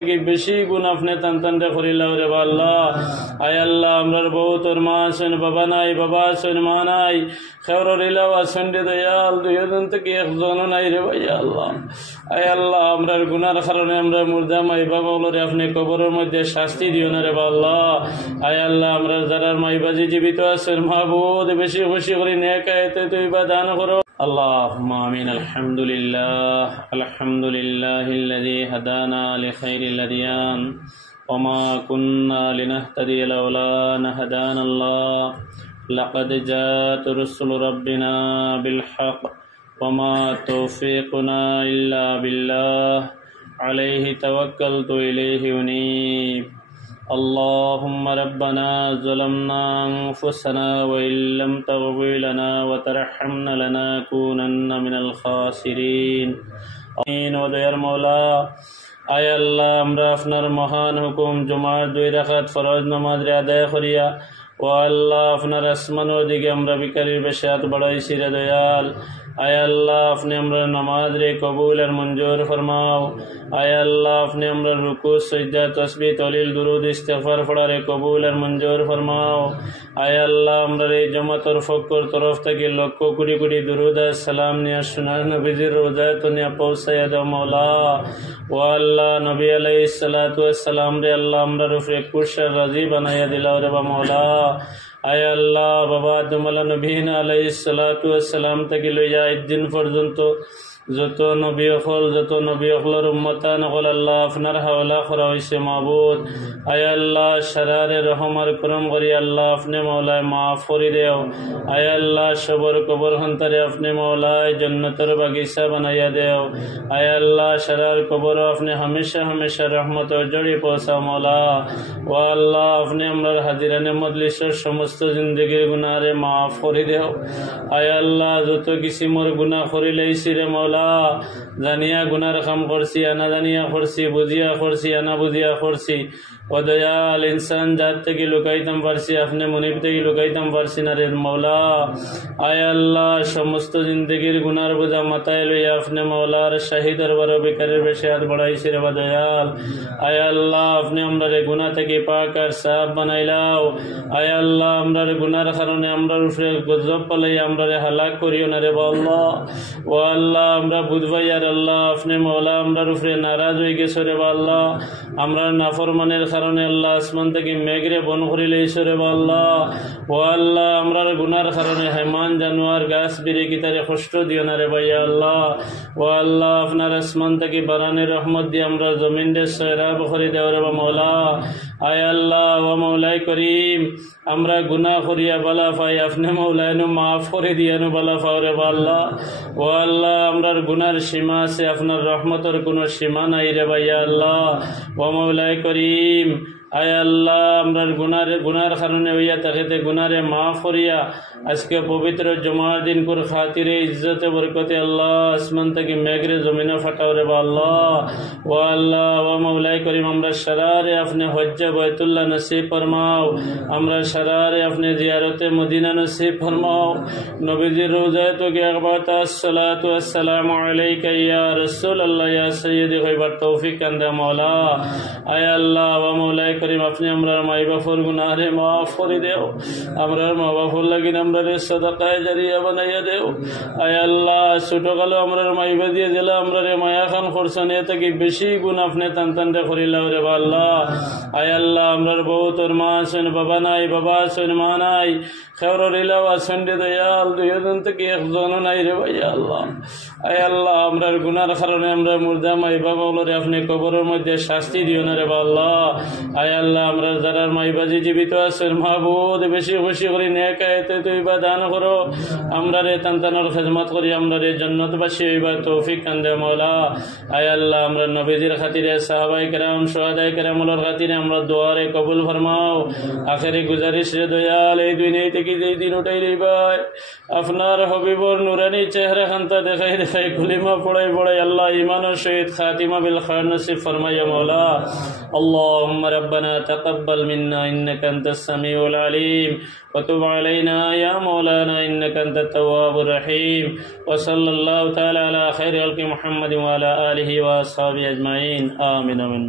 বেশি গুণ আপনি তান্তানরে করিলাও রে আল্লাহ। আয় আল্লাহ আমরার বউ তোর মা আছেন, বাবা নাই, বাবা আছেন, মা নাই, খেওর রিলাও আছেন রে দয়াল, দুইজন থেকে একজনও নাই রে ভাই আল্লাহ। আয় আল্লাহ আমরার গুনার কারণে আমরা মুর্দা মাই বাবাগুলোরে আপনি কবরের মধ্যে শাস্তি দিও না রে আল্লাহ। আয় আল্লাহ আমরা যারা মাইবাজি জীবিত আছেন মাহবুদ বেশি খুশি করি নেকায়েতে তুই বা দান করো। اللهم آمين. الحمد لله الذي هدانا لخير الأديان وما كنا لنهتدي لولا أن هدانا الله لقد جاءت رسل ربنا بالحق وما توفيقنا إلا بالله عليه توكلت إليه أنيب. اللهم ربنا ظلمنا أنفسنا وإن لم تغفر لنا وترحمنا لنكونن من الخاسرين. آمين. ودير مولا আয় আল্লাহ আমরা আপনার মহান হুকুম জুমার 2 রাকাত ফরজ নামাজ আদায় করিয়া ও আল্লাহ আপনার আসমানের দিকে আমরা বিকারির বেশে হাত বাড়াইছি রে দয়াল। আয় আল্লাহ আপনি আমরা নামাজ রে কবুল আর মঞ্জুর ফরমাও। আয় আল্লাহ আপনি আমরা রুকু সিজদা তাসবিহ তহলিল দুরুদ ইস্তিগফার পড়া রে কবুল আর মঞ্জুর ফরমাও। আয় আল্লাহ আমরা এই জামাতের ফকর তরফ থেকে লক্ষ কোটি কোটি দুরুদ আর সালাম নিয়ে সোনার নবীজির রোজায় তো নিয়ে পৌঁছাইয়া দাও মওলা। ও আল্লাহ নবী আলাইহিস সালাতু ওয়াস সালাম রে আল্লাহ আমরা রূপে খুশার রাজি বানাইয়া দিলাও রে মওলা। আয় আল্লাহ বাবা আদম নবীন আলাইহিস সালাতু ওয়াস সালাম থেকে লইয়া একদিন পর্যন্ত যত নবী হল যত নবী হলর উম্মতান হল আল্লাহ আপনার হাওলা করা হয়েছে মাবুদ। আয় আল্লাহ সারারে রহমার করম করি আল্লাহ আপনি মৌলায় মাফ করি দেও। আয় আল্লাহ সবর কবর হন্তারে আপনি মৌলায় জন্নতর বাগিচা বানাইয়া দেও। আয় আল্লাহ সারার কবর আপনি হামেশা হামেশা রহমত জড়ি পৌঁছাও মৌলা। ও আল্লাহ আপনি আমরা হাজিরানে মজলিসের সমস্ত জিন্দগির গুনারে মাফ করি দেও। আয় আল্লাহ যত কিসিমর গুনাহ করি লাইছি রে মৌলা, জানিয়া গুনার কাম করছি, আনা জানিয়া করছি, বুঝিয়া করছি, আনা বুঝিয়া করছি। ও দয়াল ইনসান জাত থেকে লুকাইতাম পারছি, আপনি মনিব থেকে লুকাইতাম পারছি না রে মৌলা। আয় আল্লাহ সমস্ত জিন্দগির গুনার বোঝা মাথায় লইয়া আপনি মৌলার শাহী দরবার বিকারের বেশে হাত বাড়াইছি রে দয়াল। আয় আল্লাহ আপনি আমরা রে গুনাহ থেকে পাক আর সাফ বানাইলাও। আয় আল্লাহ আমরা গুনার কারণে আমরা উপরে গজব পালাই আমরা রে হালাক করিও না রে আল্লাহ। ও আল্লাহ আমরা বুঝবাই আর আল্লাহ আপনি মৌলা আমরা উপরে নারাজ হয়ে গেছো রে আল্লাহ। আমরা নাফরমানের কারণে আল্লাহ আসমান থেকে মেঘরে বন করিলে ঈশ্বরে আল্লাহ। ও আল্লাহ আমরার গুনার কারণে হেমান জানোয়ার গাছ বিড়ি কিতারে কষ্ট দিও না রে ভাইয়া আল্লাহ। ও আল্লাহ আপনার আসমান থেকে বারানের রহমত দিয়ে আমরা জমিন রে সয়রাব করে দেও রে মৌলা। আয় আল্লাহ ও মৌলাই করিম আমরা গুনাহ করিয়া বালা পাই, আপনি মৌলায়নু মাফ করে দিয়ানু বালা পাও রে আল্লাহ। ও আল্লাহ আমরার গুনার সীমা আছে, আপনার রহমতের কোনো সীমা নাই রে ভাইয়া আল্লাহ। ও মৌলাই করিম আয় আল্লাহ আমরার গুনার কারণে হইয়া তাকে গুনারে মাফ করিয়া আজকে পবিত্র জুমার দিন কুর খাতিরে ইজ্জতে বরকতে আল্লাহ আসমান থেকে মেঘরে জমিনে ফাটাও রে আল্লাহ। ও আল্লাহ ও মৌলাই করিম আমরা সারারে আপনি হজ্জে বাইতুল্লাহ নসিব ফরমাও, আমরা সারারে আপনি জিয়ারতে মদিনা নসিব ফরমাও। নবীজির রোজায় তো কে একবার আসসালাতু আসসালামু আলাইকা ইয়া রাসূলুল্লাহ ইয়া সাইয়্যিদি কইবার তৌফিক কান্দে মওলা। আয় আল্লাহ ও মৌলাই করিম আপনি আমরা মাই বাপর গুনাহে মাফ করে দেও, আমরা মা বাপর লাগিন আমরা সদকায়ে জারিয়া বানাইয়া দেও। আয় আল্লাহ ছোটকালে আমরা মাইবা দিয়ে দিলা আমরা রে মায়া খান করছেন, এ থেকে বেশি গুণ আপনি টান রে করিলাও রে আল্লাহ। আয় আল্লাহ আমরার বউ তোর মা আছেন, বাবা নাই, বাবা আছেন, মা নাই, খেওর রিলাও আছেন রে দয়াল, দুইজন থেকে একজনও নাই রে ভাই আল্লাহ। আয় আল্লাহ আমরার গুনার কারণে আমরা মুর্দা মাই বাবাগুলোরে আপনি কবরের মধ্যে শাস্তি দিও না রে আল্লাহ। আয় আল্লাহ আমরা যারা মাইবাজি জীবিত আছেন মাহবুদ বেশি খুশি করি নেকায়েতে তুই বা দান করো, আমরা রে তান্তানোর খেদমত করি আমরা রে জন্নতবাসী হইবা তৌফিক কান্দে মওলা। আয় আল্লাহ আমরা নবীজির খাতিরে সাহাবাই কেরাম শুহাদায়ে কেরামুলের খাতিরে আমরা দোয়ারে কবুল ফরমাও। আখেরি গুজারিশ রে দয়াল এই দুনিয়া থেকে যেই দিন উঠাই লইবাই আপনার হবিবর নুরানি চেহারা খান্তা দেখাই দেখাই কুলিমা পড়াই পড়াই আল্লাহ ইমানের সহিত খাতিমা বিল খায়র নসিব ফরমাইয়া মওলা। আল্লাহুম্মা রব্বানা তাকাব্বাল মিন্না ইন্নাকা আনতাস সামিউল আলিম ওয়া তুব আলাইনা ইয়া মাওলানা ইন্নাকা আনতাত তাওয়াবুর রহিম। ওয়া সাল্লাল্লাহু তাআলা আলা খাইরি খালকি মুহাম্মাদিন ওয়া আলা আলিহি ওয়া আসহাবিহি আজমাইন। আমিন আমিন।